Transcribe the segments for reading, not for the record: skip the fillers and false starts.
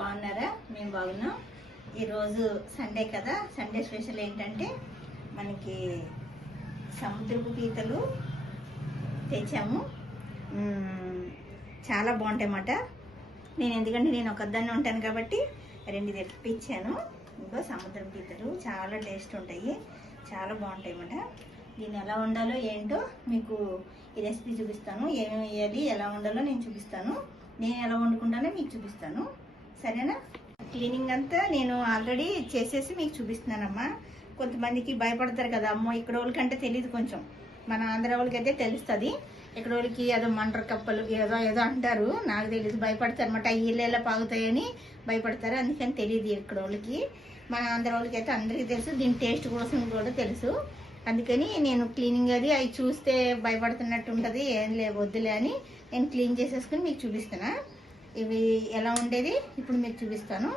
బాగున్నారా? మేము బాగున్నాం. ఈరోజు సండే కదా, సండే స్పెషల్ ఏంటంటే మనకి సముద్రపు పీతలు తెచ్చాము. చాలా బాగుంటాయన్నమాట. ఎందుకంటే నేను ఒకదాన్ని ఉంటాను కాబట్టి 2 తెప్పించాను. ఇంకో సముద్రపు పీతలు చాలా టేస్ట్ ఉంటాయి, చాలా బాగుంటాయి అన్నమాట. దీన్ని ఎలా వండాలో ఏంటో మీకు ఈ రెసిపీ చూపిస్తాను. ఏమేమి వేయాలి, ఎలా వండాలో నేను చూపిస్తాను. నేను ఎలా వండుకుంటానో మీకు చూపిస్తాను, సరేనా? క్లీనింగ్ అంతా నేను ఆల్రెడీ చేసేసి మీకు చూపిస్తున్నానమ్మా. కొంతమందికి భయపడతారు కదా, అమ్మో ఇక్కడ వాళ్ళకంటే తెలియదు, కొంచెం మన ఆంధ్ర వాళ్ళకైతే తెలుస్తుంది. ఇక్కడ వాళ్ళకి ఏదో మంటర కప్పలు ఏదో అంటారు, నాకు తెలియదు, భయపడతారు అనమాట. ఇళ్ళెలా పాగుతాయని భయపడతారు, అందుకని తెలియదు ఇక్కడ వాళ్ళకి. మన ఆంధ్ర వాళ్ళకి అయితే అందరికీ తెలుసు, దీని టేస్ట్ కోసం కూడా తెలుసు. అందుకని నేను క్లీనింగ్ అది అవి చూస్తే భయపడుతున్నట్టు ఉంటుంది, ఏం వద్దులే అని నేను క్లీన్ చేసేసుకుని మీకు చూపిస్తున్నా. ఇవి ఎలా ఉండేది ఇప్పుడు మీకు చూపిస్తాను.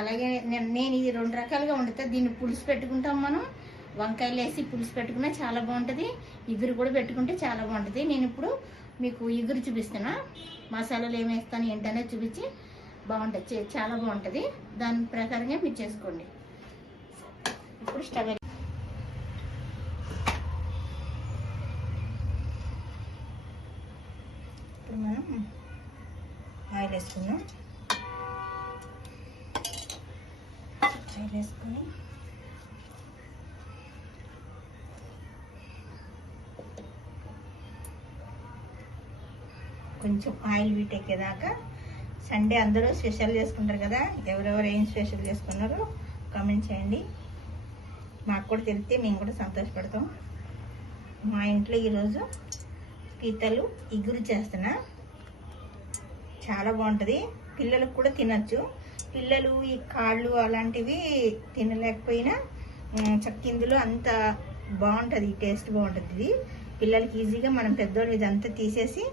అలాగే నేను ఇది 2 రకాలుగా వండుతా. దీన్ని పులుసు పెట్టుకుంటాం మనం, వంకాయలు వేసి పులుసు పెట్టుకున్నా చాలా బాగుంటుంది, ఇగురు కూడా పెట్టుకుంటే చాలా బాగుంటుంది. నేను ఇప్పుడు మీకు ఇగురు చూపిస్తున్నా, మసాలాలు ఏమి వేస్తాను ఏంటనేది చూపించి బాగుంటుంది, చాలా బాగుంటుంది. దాని ప్రకారంగా మీరు చేసుకోండి. ఇప్పుడు స్టవ్ మనం ఆయిల్ వేసుకుందాం. ఆయిల్ వేసుకొని కొంచెం ఆయిల్ వీటెక్కేదాకా. సండే అందరూ స్పెషల్ చేసుకుంటారు కదా, ఎవరెవరు ఏం స్పెషల్ చేసుకున్నారో కామెంట్ చేయండి, మాకు కూడా తెలిస్తే మేము కూడా సంతోషపడతాం. మా ఇంట్లో ఈరోజు పీతలు ఇగురు చేస్తున్నా, చాలా బాగుంటుంది. పిల్లలకు కూడా తినచ్చు. పిల్లలు ఈ కాళ్ళు అలాంటివి తినలేకపోయినా చక్కిందులు అంత బాగుంటుంది, టేస్ట్ బాగుంటుంది. ఇది పిల్లలకి ఈజీగా, మనం పెద్దోళ్ళు ఇదంతా తీసేసి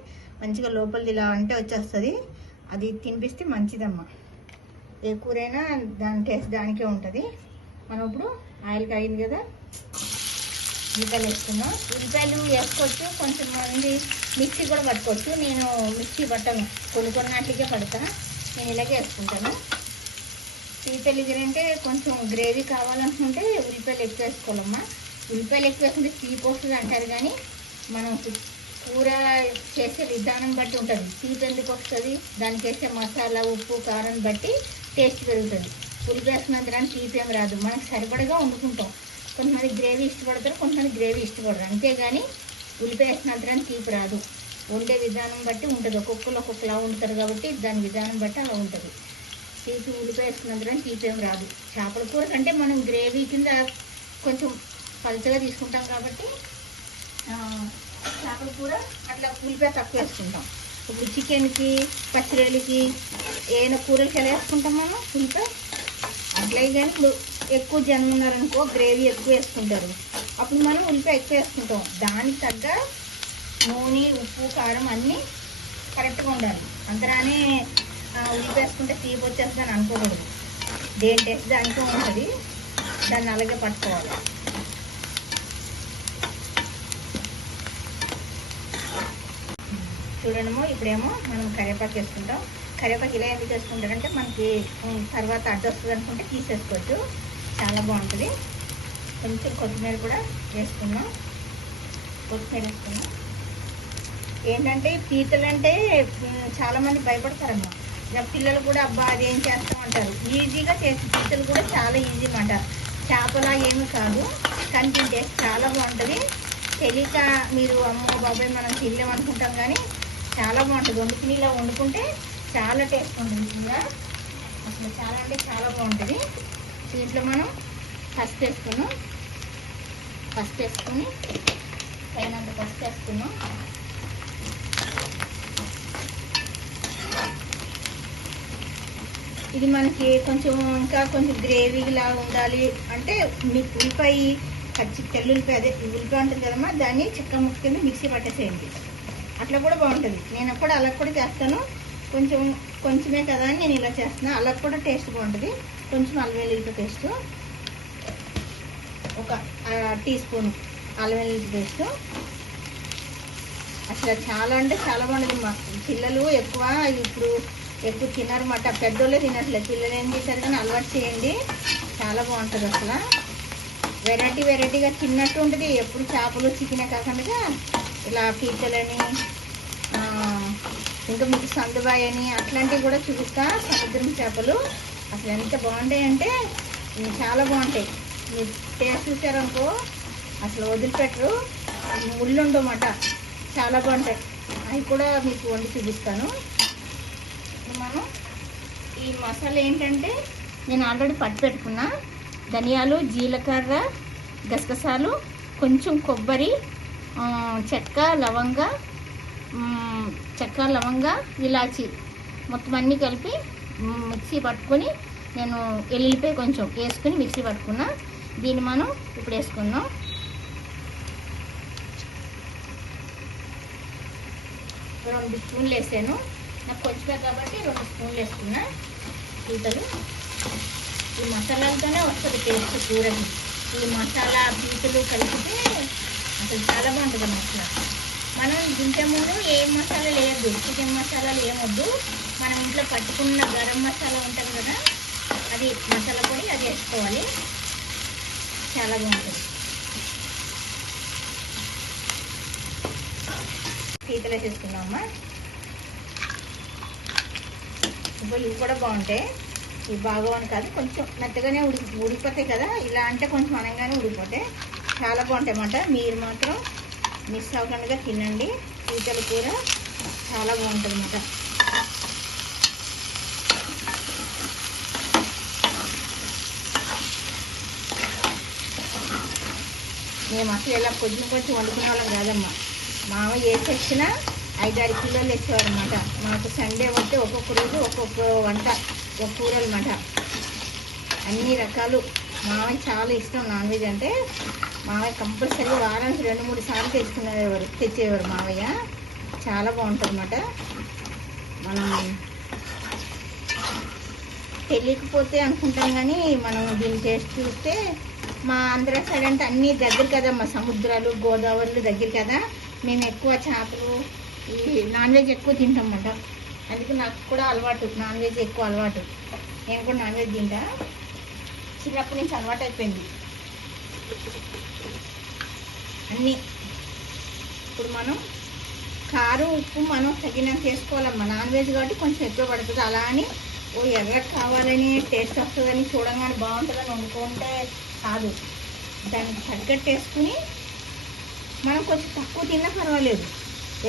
మంచిగా లోపలిది ఇలా అంటే వచ్చేస్తుంది, అది తినిపిస్తే మంచిదమ్మా. ఏ కూరైనా దాని టేస్ట్ దానికే ఉంటుంది. మనం ఇప్పుడు ఆయిల్ కాగింది కదా, ఉల్లిపాయలు వేసుకున్నాం. ఉల్లిపాయలు వేసుకోవచ్చు, కొంచెం మంది మిక్సీ కూడా పట్టుకోవచ్చు. నేను మిక్సీ పట్టను, కొన్నిటికే పడతా, నేను ఇలాగే వేసుకుంటాను. పీతలు ఎగిరంటే కొంచెం గ్రేవీ కావాలనుకుంటే ఉల్లిపాయలు ఎక్కువ వేసుకోవాలమ్మా. ఉల్లిపాయలు ఎక్కువ వేసుకుంటే తీపి వస్తుంది అంటారు, కానీ మనం కూర చేసే విధానం బట్టి ఉంటుంది. తీపి ఎందుకు వస్తుంది, దానికి వేసే మసాలా, ఉప్పు, కారం బట్టి టేస్ట్ పెరుగుతుంది. ఉల్లిపాయ వేసుకున్నంత తీపి ఏం రాదు, మనకు సరిపడగా వండుకుంటాం. కొంతమంది గ్రేవీ ఇష్టపడతారు, కొంతమంది గ్రేవీ ఇష్టపడరు, అంతేగాని ఉల్లిపాయ వేసినంత తీపి రాదు. వండే విధానం బట్టి ఉంటుంది, ఒక్కొక్కలా వండుతారు కాబట్టి దాని విధానం బట్టి అలా ఉంటుంది. తీపి ఉల్లిపాయ వేసుకున్నంత తీపి ఏం రాదు. చేపల కూర కంటే మనం గ్రేవీ కింద కొంచెం పలుచగా తీసుకుంటాం కాబట్టి చేపల కూర అట్లా ఉల్లిపాయ తక్కువ వేసుకుంటాం. ఇప్పుడు చికెన్కి, పచ్చిరొయ్యలకి, ఏమైనా కూరలకి ఎలా వేసుకుంటాం మనం ఉల్లిపాయ అట్లే. కానీ ఇప్పుడు ఎక్కువ జనం ఉన్నారనుకో, గ్రేవీ ఎక్కువ వేసుకుంటారు, అప్పుడు మనం ఉల్లిపాయ ఎక్కువ వేసుకుంటాం. దానికి తగ్గ నూనె, ఉప్పు, కారం అన్నీ కరెక్ట్గా ఉండాలి. అంతరానే ఉల్లిపాయ వేసుకుంటే తీపి వచ్చేస్తుందని అనుకోకూడదు. దేని టేస్ట్ దానికే ఉంటుంది, దాన్ని అలాగే పట్టుకోవాలి. చూడడము ఇప్పుడేమో మనం కరివేపాకు వేసుకుంటాం. కరివేపాకు ఇలా ఎందుకు వేసుకుంటారంటే మనకి తర్వాత అడ్డు వస్తుంది అనుకుంటే తీసేసుకోవచ్చు, చాలా బాగుంటుంది. కొంచెం కొత్తిమీర కూడా వేసుకున్నాం. కొత్తిమీర వేసుకున్నాం. ఏంటంటే పీతలు అంటే చాలామంది భయపడతారమ్మా. ఇలా పిల్లలు కూడా అబ్బా అదేం చేస్తామంటారు. ఈజీగా చేసి పీతలు కూడా చాలా ఈజీ అన్నమాట. చేపలా ఏమీ కాదు, కానీ దీని టేస్ట్ చాలా బాగుంటుంది. తెలియక మీరు అమ్మో బాబాయ్ మనం తినలేమనుకుంటాం, కానీ చాలా బాగుంటుంది. వండుకుని ఇలా వండుకుంటే చాలా టేస్ట్ ఉంటుంది కూడా, అసలు చాలా అంటే చాలా బాగుంటుంది. దీంట్లో మనం పసుపు వేసుకున్నాం, పసుపు వేసుకుని పైనంత పసుపు వేసుకున్నాం. ఇది మనకి కొంచెం ఇంకా కొంచెం గ్రేవీలా ఉండాలి అంటే మీకు ఉల్లిపాయ తెల్లుల్లిపాయ, అదే ఉల్లిపాయ ఉంటుంది కదమ్మా, దాన్ని చిక్క ముక్క కింద మిక్సీ పట్టేసేయండి, అట్లా కూడా బాగుంటుంది. నేను కూడా అలా కూడా చేస్తాను, కొంచెమే కదా అని నేను ఇలా చేస్తున్నా. అలా కూడా టేస్ట్ బాగుంటుంది. కొంచెం అల్లం వెల్లుల్లి పేస్ట్, ఒక టీ స్పూన్ అల్లం వెల్లుల్లి పేస్ట్. అసలు చాలా అంటే చాలా బాగుంటుంది. మా పిల్లలు ఎక్కువ ఇప్పుడు ఎక్కువ తినరన్నమాట, పెద్దోళ్ళే తినట్లేదు, పిల్లలు ఏం చేశారు కానీ అలవాటు చేయండి, చాలా బాగుంటుంది అసలు. వెరైటీగా తిన్నట్టు ఉంటుంది. ఎప్పుడు చేపలు చికెనే కాకుండా ఇలా పీతలని ఇంకా మీకు సందుబాయ్ అని అట్లాంటివి కూడా చూపిస్తా. సముద్రం చేపలు అసలు ఎంత బాగుంటాయంటే చాలా బాగుంటాయి. మీరు టేస్ట్ చూసారనుకో అసలు వదిలిపెట్టరు, ముళ్ళు ఉండమాట, చాలా బాగుంటాయి. అవి కూడా మీకు వండి చూపిస్తాను. మనం ఈ మసాలా ఏంటంటే నేను ఆల్రెడీ పట్టు పెట్టుకున్నా. ధనియాలు, జీలకర్ర, గసగసాలు, కొంచెం కొబ్బరి, చెక్క లవంగ, ఇలాచి మొత్తం అన్నీ కలిపి మిక్సీ పట్టుకొని నేను ఎల్లుల్లిపాయ కొంచెం వేసుకుని మిక్సీ పట్టుకున్నా. దీన్ని మనం ఇప్పుడు వేసుకుందాం. రెండు స్పూన్లు వేసాను, నాకు కొంచెం కాబట్టి 2 స్పూన్లు వేసుకున్నా. పీతలు ఈ మసాలాలతోనే వస్తుంది టేస్ట్ కూరకి. ఈ మసాలా పీతలు కలిపితే అసలు చాలా బాగుంటుంది మసాలా. మనం తింటే ముందు ఏం మసాలా లేదు, చికెన్ మసాలాలు ఏమొద్దు. మనం ఇంట్లో పట్టుకున్న గరం మసాలా ఉంటుంది కదా, అది మసాలా పొడి అది వేసుకోవాలి, చాలా బాగుంటుంది. పీతలు వేసేసుకున్నామా. ఇప్పుడు ఇవి కూడా బాగుంటాయి. ఇవి బాగోని కాదు, కొంచెం మెత్తగానే ఉడికిపోతాయి కదా, ఇలా అంటే కొంచెం అనంగానే ఉడికిపోతాయి, చాలా బాగుంటాయి అన్నమాట. మీరు మాత్రం మిస్ అవ్వకుండా తినండి, పీతల కూర చాలా బాగుంటుంది అన్నమాట. మేము అసలు ఇలా కొంచెం వండుకునే వాళ్ళం కాదమ్మా. మామ వేసేసిన 5-6 కిలోలు వేసేవారు అనమాట. మాకు సండే వస్తే ఒక్కొక్క రోజు ఒక్కొక్క వంట, ఒక కూర అనమాట. అన్ని రకాలు. మామయ్య చాలా ఇష్టం నాన్ వెజ్ అంటే. మామయ్య కంపల్సరీ వారానికి 2-3 సార్లు తెచ్చేవారు మామయ్య. చాలా బాగుంటుంది అన్నమాట. మనం తెలియకపోతే అనుకుంటాం కానీ మనం దీని టేస్ట్ చూస్తే మా ఆంధ్ర సైడ్ అంటే అన్నీ దగ్గర కదా, మా సముద్రాలు గోదావరిలు దగ్గర కదా, మేము ఎక్కువ చేపలు ఈ నాన్ వెజ్ ఎక్కువ తింటాం అన్నమాట. అందుకే నాకు కూడా అలవాటు, నాన్ వెజ్ ఎక్కువ అలవాటు. నేను కూడా నాన్ వెజ్ తింటా, చిన్నప్పటి నుంచి అలవాటు అయిపోయింది అన్నీ. ఇప్పుడు మనం కారం ఉప్పు మనం తగినంత వేసుకోవాలమ్మా. నాన్ వెజ్ కాబట్టి కొంచెం ఎక్కువ పడుతుంది. అలా అని ఓ ఎర్రటి కావాలని టేస్ట్ వస్తుందని చూడంగానే బాగుంటుందని వండుకుంటే కాదు, దానికి తగ్గట్టు వేసుకుని మనం కొంచెం తక్కువ తిన్నా పర్వాలేదు,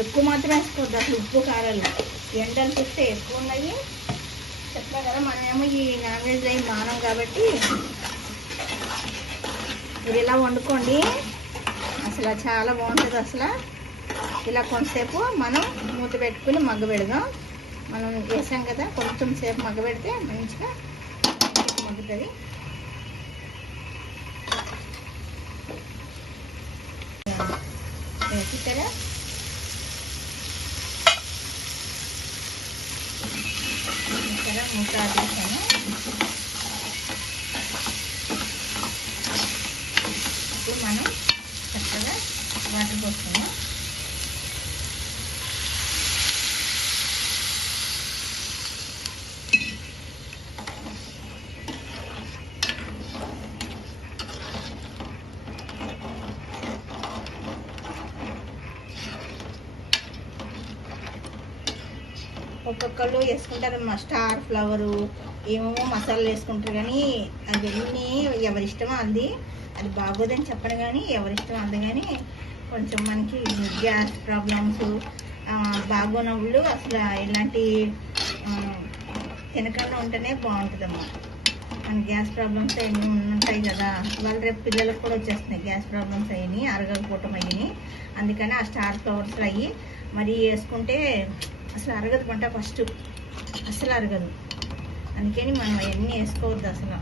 ఎక్కువ మాత్రం వేసుకోవద్దు అసలు. ఉప్పు కారాలు ఎండలు చూస్తే ఎక్కువ ఉన్నాయి చెప్తా కదా. మనమేమో ఈ నాన్ వెజ్ అయి మానం కాబట్టి మీరు ఇలా వండుకోండి, అసలు చాలా బాగుంటుంది అసలు. ఇలా కొంతసేపు మనం మూత పెట్టుకుని మగ్గ పెడదాం. మనం వేసాం కదా, కొంచెం సేపు మగ్గ పెడితే మంచిగా మగ్గుతుంది. చూసారా, మూత తీసాను. ఇప్పుడు మనం చక్కగా వాటర్ పోసుకున్నాం. ఒక్కొక్కళ్ళు వేసుకుంటారమ్మా స్టార్ ఫ్లవరు, ఏమేమో మసాలాలు వేసుకుంటారు కానీ అవన్నీ ఎవరిష్టమో అది. అది బాగోదని చెప్పను కానీ ఎవరిష్టం అంది. కానీ కొంచెం మనకి గ్యాస్ ప్రాబ్లమ్స్ బాగోనప్పుడు అసలు ఇలాంటి తినకుండా ఉంటేనే బాగుంటుందమ్మా. మన గ్యాస్ ప్రాబ్లమ్స్ అవన్నీ ఉంటాయి కదా, వాళ్ళు రేపు పిల్లలకు కూడా వచ్చేస్తున్నాయి గ్యాస్ ప్రాబ్లమ్స్ అయ్యి, అరగకపోవటం అయ్యి. అందుకని ఆ స్టార్ ఫ్లవర్స్ అయ్యి మరి వేసుకుంటే అసలు అరగదు పంట, ఫస్ట్ అసలు అరగదు. అందుకని మనం అవన్నీ వేసుకోవద్దు అసలు.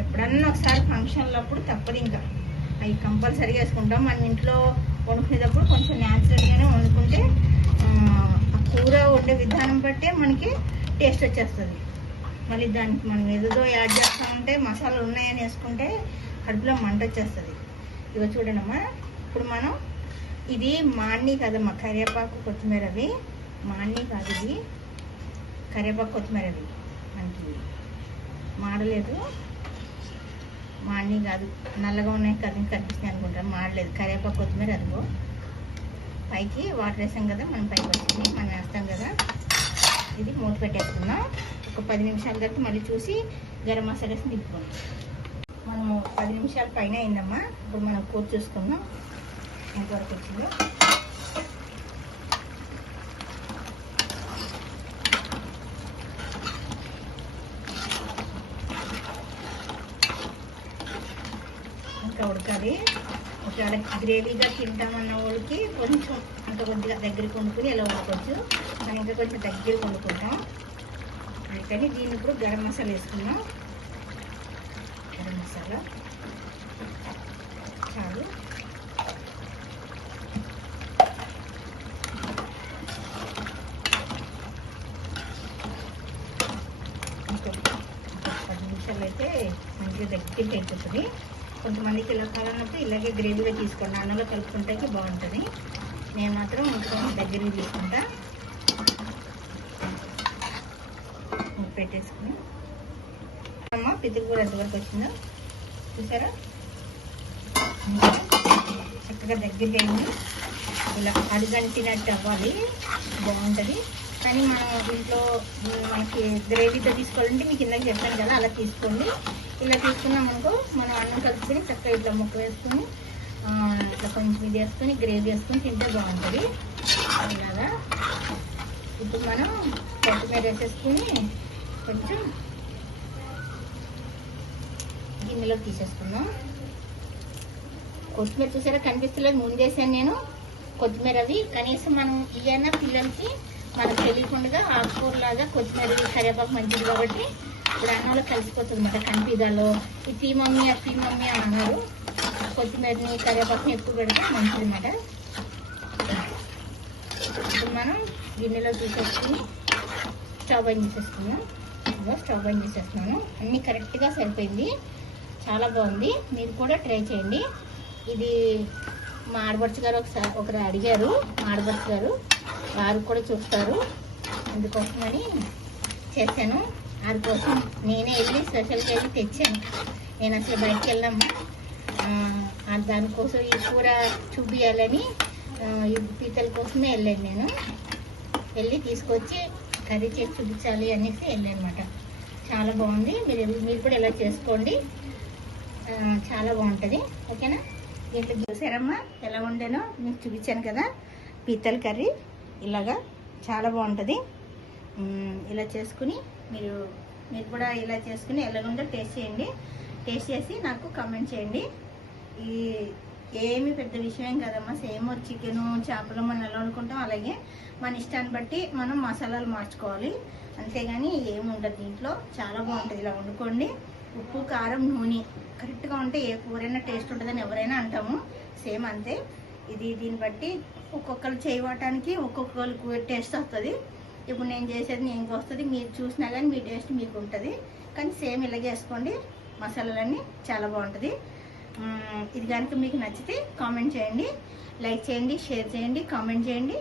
ఎప్పుడన్నా ఒకసారి ఫంక్షన్లప్పుడు తప్పదు, ఇంకా అవి కంపల్సరీగా వేసుకుంటాం. మన ఇంట్లో వండుకునేటప్పుడు కొంచెం న్యాచురల్గానే వండుకుంటే ఆ కూర వండే విధానం బట్టే మనకి టేస్ట్ వచ్చేస్తుంది. మళ్ళీ దానికి మనం ఏదో యాడ్ చేస్తూ ఉంటే మసాలాలు ఉన్నాయని వేసుకుంటే కడుపులో మంట వచ్చేస్తుంది. ఇక చూడండమ్మా, ఇప్పుడు మనం ఇది మాన్ని కదమ్మా, కరివేపాకు కొత్తిమీర అవి మాన్ని కాదు, ఇది కరివేపాకు కొత్తిమీర అది మనకి మాడలేదు, మాడి కాదు, నల్లగా ఉన్నాయి కనిపిస్తున్నాయి అనుకుంటాను, మాడలేదు. కరివేపాకు కొత్తిమీర అదిగో పైకి వాటర్ వేసాం కదా, మనం పైకి వచ్చింది మనం వేస్తాం కదా. ఇది మూత పెట్టేసుకున్నాం. ఒక 10 నిమిషాల తర్వాత మళ్ళీ చూసి గరం మసాలా వేసి దింపుకుందాం. మనము 10 నిమిషాల పైన అయిందమ్మా. ఇప్పుడు మనం కూర చూసుకుందాం ఎంతవరకు వచ్చిందో. ఇంకా ఉడకాలి. ఒకవేళ గ్రేవీగా తింటామన్న వాళ్ళకి కొంచెం అంత కొద్దిగా దగ్గరికి వండుకుని ఎలా వండుకోవచ్చు. మనం ఇంకా కొంచెం దగ్గరికి వండుకుంటాం. అందుకని దీన్ని ఇప్పుడు గరం మసాలా వేసుకున్నాం. గరం మసాలా చాలు. ఇంకొక 10 నిమిషాలు అయితే మంచిగా దగ్గరికి అయిపోతుంది. కొంతమందికి ఇలా కావాలన్నప్పుడు ఇలాగే గ్రేవీగా తీసుకోండి, అన్నంలో కలుపుకుంటే బాగుంటుంది. నేను మాత్రం కొంచెం దగ్గరికి తీసుకుంటా. పెట్టేసుకుని అమ్మ పితికి కూర ఎంతవరకు వచ్చిందో చూసారా. చక్కగా దగ్గరికి అయింది. ఇలా అడుగంటినట్టు అవ్వాలి, బాగుంటుంది. కానీ మనం ఇంట్లో మనకి గ్రేవీతో తీసుకోవాలంటే మీకు ఇందాక చెప్పాను కదా, అలా తీసుకోండి. ఇలా తీసుకున్నాం అనుకో, మనం అన్నం కలుపుకొని చక్కగా ఇట్లా ముక్క వేసుకుని ఇట్లా కొంచెం ఇది వేసుకొని గ్రేవీ వేసుకొని తింటే బాగుంటుంది. ఇలాగా ఇప్పుడు మనం కొత్తిమీర వేసేసుకుని కొంచెం గిన్నెలో తీసేసుకున్నాం. కొత్తిమీర చూసారా కనిపిస్తలేదు, ముందేసాను నేను కొత్తిమీర. అవి కనీసం మనం ఇవైనా పిల్లలకి మనకు తెలియకుండా ఆకుకూరలాగా కొత్తిమీర కరివేపాకు మంచిది కాబట్టి ఇప్పుడు అన్నంలో కలిసిపోతుంది అన్నమాట. కనిపిదాలో ఇది మమ్మీ అది మమ్మీ అని అన్నారు. కొత్తిమీరని కరివేపాకుని ఎక్కువ పెడితే మంచిది అన్నమాట. ఇప్పుడు మనం గిన్నెలో తీసేసుకుని స్టవ్ ఆన్ చేసేసుకున్నాం. స్టవ్ ఆన్ చేసేస్తున్నాను. అన్నీ కరెక్ట్గా సరిపోయింది, చాలా బాగుంది. మీరు కూడా ట్రై చేయండి. ఇది మా ఆడపడుచు గారు ఒకరు అడిగారు, మా ఆడపడుచు గారు వారు కూడా చూస్తారు, అందుకోసమని చేశాను. వారి కోసం నేనే వెళ్ళి స్పెషల్కి వెళ్ళి తెచ్చాను. నేను అసలు బయటకు వెళ్ళాము, దానికోసం ఈ కూర చూపించాలని ఈ పీతల కోసమే వెళ్ళాను. నేను వెళ్ళి తీసుకొచ్చి కర్రీ చేసి చూపించాలి అనేసి వెళ్ళాను అనమాట. చాలా బాగుంది. మీరు కూడా ఇలా చేసుకోండి, చాలా బాగుంటుంది. ఓకేనా. దీంట్లో చూసారమ్మా ఎలా వండానో మీకు చూపించాను కదా. పీతల కర్రీ ఇలాగా చాలా బాగుంటుంది. ఇలా చేసుకుని మీరు కూడా ఇలా చేసుకుని ఎలాగుందో టేస్ట్ చేయండి. టేస్ట్ చేసి నాకు కామెంట్ చేయండి. ఈ ఏమి పెద్ద విషయం కదమ్మా, సేమ్ చికెను చేపలు మనం ఎలా వండుకుంటాం అలాగే మన ఇష్టాన్ని బట్టి మనం మసాలాలు మార్చుకోవాలి, అంతేగాని ఏమి ఉండదు దీంట్లో. చాలా బాగుంటుంది, ఇలా వండుకోండి. ఉప్పు కారం నూనె కరెక్ట్గా ఉంటే ఏ కూరైనా టేస్ట్ ఉంటుందని ఎవరైనా అంటాము, సేమ్ అంతే. దీన్ని బట్టి ఒక్కొక్కరు చేయవటానికి ఒక్కొక్కరికి టేస్ట్ వస్తుంది. ఇప్పుడు నేను చేసేది నేను వస్తుంది, మీరు చూసినా కానీ మీ టేస్ట్ మీకు ఉంటుంది. కానీ సేమ్ ఇలాగే వేసుకోండి మసాలాలన్నీ, చాలా బాగుంటుంది. ఇది కనుక మీకు నచ్చితే కామెంట్ చేయండి, లైక్ చేయండి, షేర్ చేయండి, కామెంట్ చేయండి,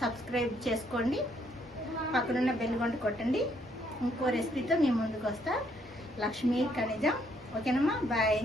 సబ్స్క్రైబ్ చేసుకోండి, పక్కనున్న బెల్ గంట కొట్టండి. ఇంకో రెసిపీతో మీ ముందుకు వస్తా. లక్ష్మీ ఖనిజ. ఓకేనమ్మా, బాయ్.